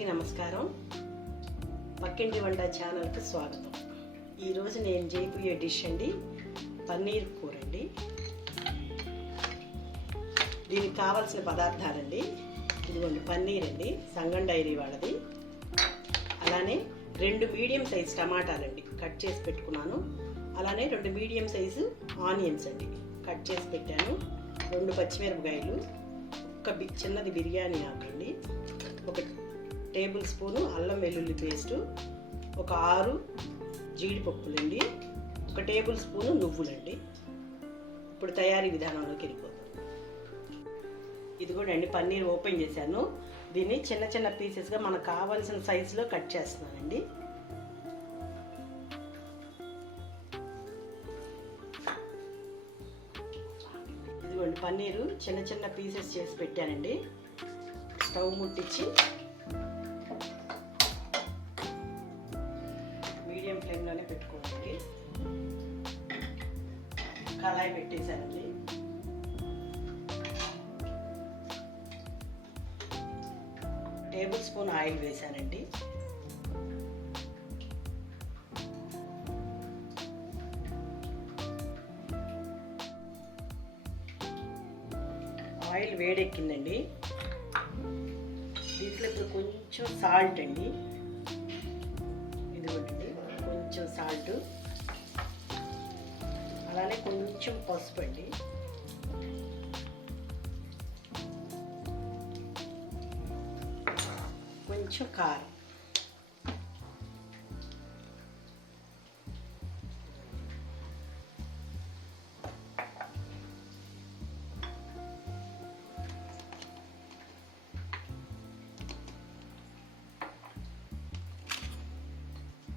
అందరికీ నమస్కారం. పక్కింటి వంట ఛానల్కి స్వాగతం. ఈరోజు నేను చేయబోయే డిష్ అండి పన్నీర్ కూర అండి దీనికి కావాల్సిన పదార్థాలండి ఇదిగోండి పన్నీర్ అండి సంగం డైరీ వాళ్ళది. అలానే రెండు మీడియం సైజ్ టమాటాలండి కట్ చేసి పెట్టుకున్నాను. అలానే రెండు మీడియం సైజు ఆనియన్స్ అండి కట్ చేసి పెట్టాను. రెండు పచ్చిమిరపకాయలు ఒక చిన్నది బిర్యానీ ఆకండి ఒక టేబుల్ స్పూను అల్లం వెల్లుల్లి పేస్టు ఒక ఆరు జీడిపప్పులండి ఒక టేబుల్ స్పూను నువ్వులండి. ఇప్పుడు తయారీ విధానంలోకి వెళ్ళిపోతాం ఇది కూడా అండి పన్నీర్ ఓపెన్ చేశాను. దీన్ని చిన్న చిన్న పీసెస్గా మనకు కావాల్సిన సైజులో కట్ చేస్తున్నానండి. ఇదిగోండి పన్నీరు చిన్న చిన్న పీసెస్ చేసి పెట్టానండి. స్టవ్ ముట్టించి కళాయి పెట్టేశానండి టేబుల్ స్పూన్ ఆయిల్ వేశానండి. ఆయిల్ వేడెక్కిందండి. దీంట్లో ఇప్పుడు కొంచెం సాల్ట్ అండి. ఇదిగోండి కొంచెం సాల్ట్. అలానే కొంచెం పసుపు అండి. కొంచెం కారం.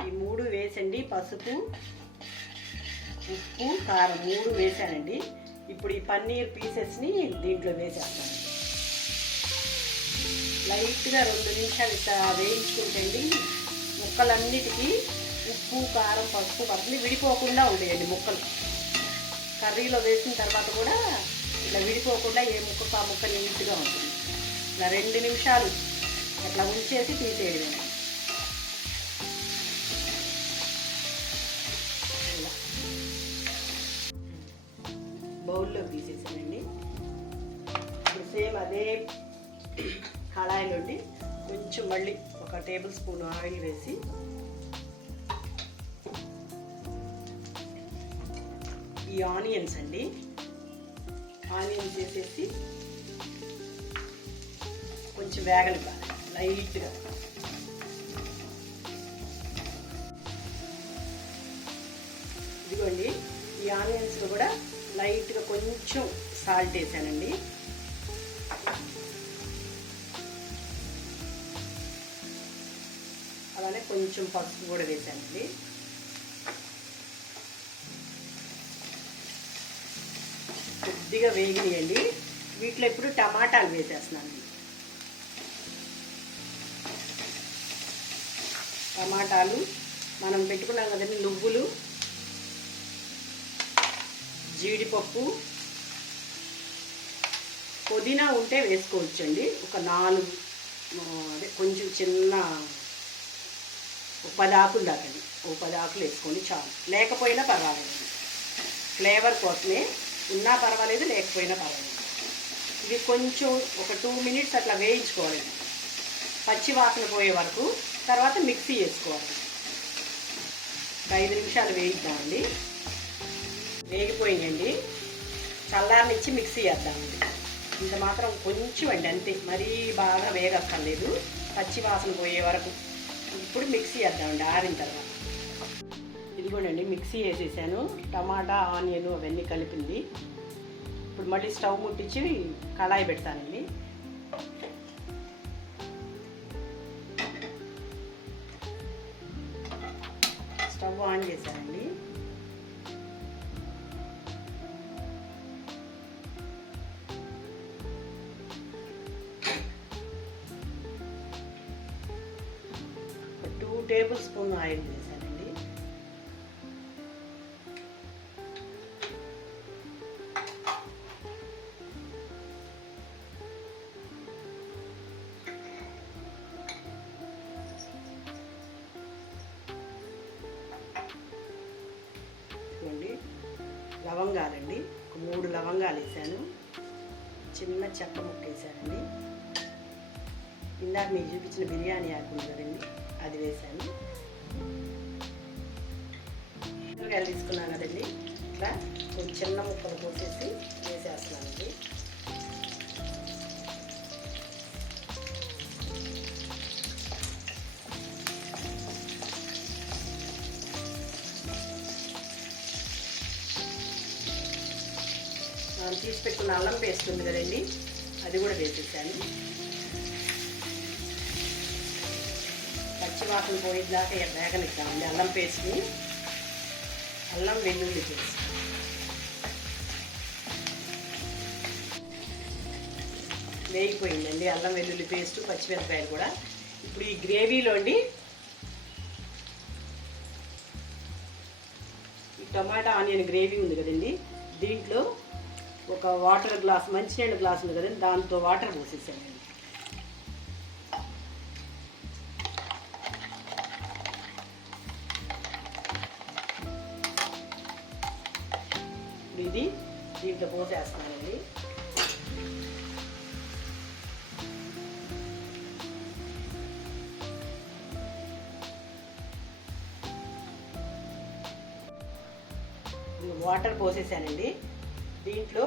ఈ మూడు వేసండి పసుపు. ఉప్పు కారం మూడు వేసానండి. ఇప్పుడు ఈ పన్నీర్ పీసెస్ని దీంట్లో వేసేస్తాను. లైట్గా రెండు నిమిషాలు ఇట్లా వేయించుకుంటండి ముక్కలన్నిటికీ ఉప్పు కారం పసుపు అన్నీ విడిపోకుండా ఉండేయండి ముక్కలు. కర్రీలో వేసిన తర్వాత కూడా ఇట్లా విడిపోకుండా ఏ ముక్కకు ఆ ముక్క నీట్గా ఉంటుంది. ఇలా రెండు నిమిషాలు అట్లా ఉంచేసి తీసేయండి. బౌల్లో తీసేసానండి. సేమ్ అదే కళాయిలోండి కొంచెం మళ్ళీ ఒక టేబుల్ స్పూన్ ఆయిల్ వేసి ఈ ఆనియన్స్ అండి. ఆనియన్స్ వేసేసి కొంచెం వేగలుగా లైట్గా. ఇదిగోండి ఈ ఆనియన్స్లో కూడా లైట్గా కొంచెం సాల్ట్ వేసానండి. అలానే కొంచెం పసుపు కూడా వేసానండి. కొద్దిగా వేగినాయండి. వీటిలో ఇప్పుడు టమాటాలు వేసేస్తున్నాను టమాటాలు మనం పెట్టుకున్నాం కదండి నువ్వులు జీడిపప్పు పుదీనా ఉంటే వేసుకోవచ్చండి. ఒక నాలుగు అదే కొంచెం చిన్న పది ఆకులు దాకండి. ఒక పది ఆకులు వేసుకోండి చాలు. లేకపోయినా పర్వాలేదు. ఫ్లేవర్ కోసమే ఉన్నా పర్వాలేదు లేకపోయినా పర్వాలేదు. ఇది కొంచెం ఒక టూ మినిట్స్ అట్లా వేయించుకోవాలి. పచ్చి వాసన పోయే వరకు తర్వాత మిక్సీ వేసుకోవాలి ఐదు నిమిషాలు వేయిద్దామండి. వేగిపోయినాయండి చల్లారనిచ్చి మిక్సీ వేద్దామండి ఇంత మాత్రం కొంచెం అండి అంతే. మరీ బాగా వేగక్కర్లేదు. పచ్చి వాసన పోయే వరకు. ఇప్పుడు మిక్సీ వేద్దామండి ఆరిన తర్వాత. ఇదిగోనండి మిక్సీ వేసేసాను. టమాటా ఆనియన్ అవన్నీ కలిపింది. ఇప్పుడు మళ్ళీ స్టవ్ ముట్టించి కళాయి పెడతానండి. స్టవ్ ఆన్ చేశానండి. టేబుల్ స్పూన్ ఆయిల్ వేసానండి. లవంగాలండి. ఒక మూడు లవంగాలు వేసాను. చిన్న చెక్క ముక్క వేసానండి. ఇందాక మీరు చూపించిన బిర్యానీ ఆకు కదండి అది వేసాను. కూరగాయలు తీసుకున్నాను కదండి. ఇట్లా చిన్న ముక్కలు పోసేసి వేసేస్తున్నానండి మనం తీసి పెట్టుకున్న అల్లం పేస్ట్ ఉంది కదండి. అది కూడా వేసేసాను. పచ్చివాసన పోయేదాకా వేగనిద్దామండి అల్లం పేస్ట్ని అల్లం వెల్లుల్లి పేస్ట్. వేగిపోయిందండి అల్లం వెల్లుల్లి పేస్ట్ పచ్చిమిరపకాయలు కూడా. ఇప్పుడు ఈ గ్రేవీలోండి ఈ టమాటా ఆనియన్ గ్రేవీ ఉంది కదండి. దీంట్లో ఒక వాటర్ గ్లాస్ మంచినీళ్ళ గ్లాస్ ఉంది కదండి. దాంతో వాటర్ పోసేసానండి దీంట్లో పోసేస్తున్నానండి వాటర్ పోసేసానండి. దీంట్లో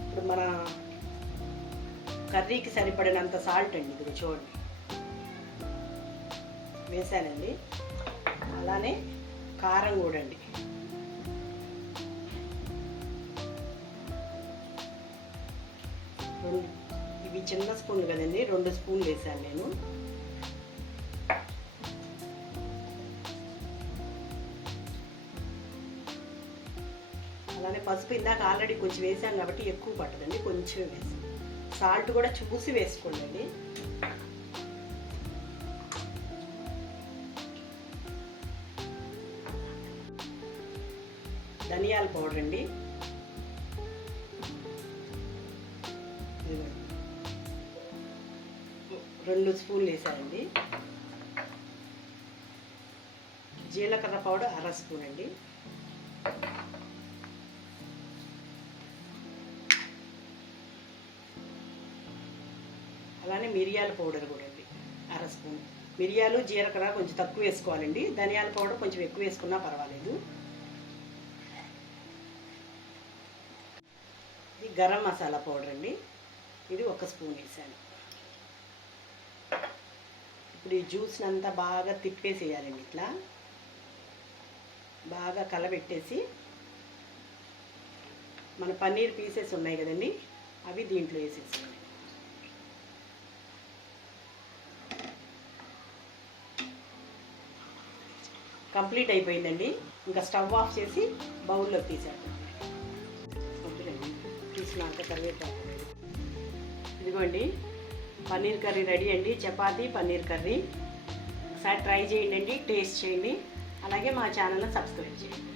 ఇప్పుడు మన కర్రీకి సరిపడినంత సాల్ట్ అండి ఇది చూడండి. వేసానండి. అలానే కారం కూడా అండి. రెండు ఇవి చిన్న స్పూన్లు కదండి రెండు స్పూన్లు వేసాను నేను. అలానే పసుపు ఇందాక ఆల్రెడీ కొంచెం వేసాం కాబట్టి ఎక్కువ పట్టదండి కొంచెం వేసాం సాల్ట్ కూడా చూసి వేసుకోండి. ధనియాల పౌడర్ అండి. రెండు స్పూన్లు వేసానండి. జీలకర్ర పౌడర్ అర స్పూన్ అండి. అలానే మిరియాల పౌడర్ కూడా అండి అర స్పూన్. మిరియాలు జీలకర్ర కొంచెం తక్కువ వేసుకోవాలండి. ధనియాల పౌడర్ కొంచెం ఎక్కువ వేసుకున్నా పర్వాలేదు. ఇది గరం మసాలా పౌడర్ అండి. ఇది ఒక స్పూన్ వేసాను. ఇప్పుడు ఈ జ్యూస్ని అంతా బాగా తిప్పేసేయాలండి ఇట్లా. బాగా కలబెట్టేసి మన పన్నీర్ పీసెస్ ఉన్నాయి కదండి అవి దీంట్లో వేసేసేయాలి కంప్లీట్ అయిపోయిందండి. ఇంకా స్టవ్ ఆఫ్ చేసి బౌల్లో తీసేద్దాం. వద్దులేండి. తీసినాక కరివేపాకు. ఇదిగోండి. పన్నీర్ కర్రీ రెడీ అండి. చపాతీ పన్నీర్ కర్రీ. ఒకసారి ట్రై చేయండి అండి టేస్ట్ చేయండి. అలాగే మా ఛానల్ని సబ్స్క్రైబ్ చేయండి.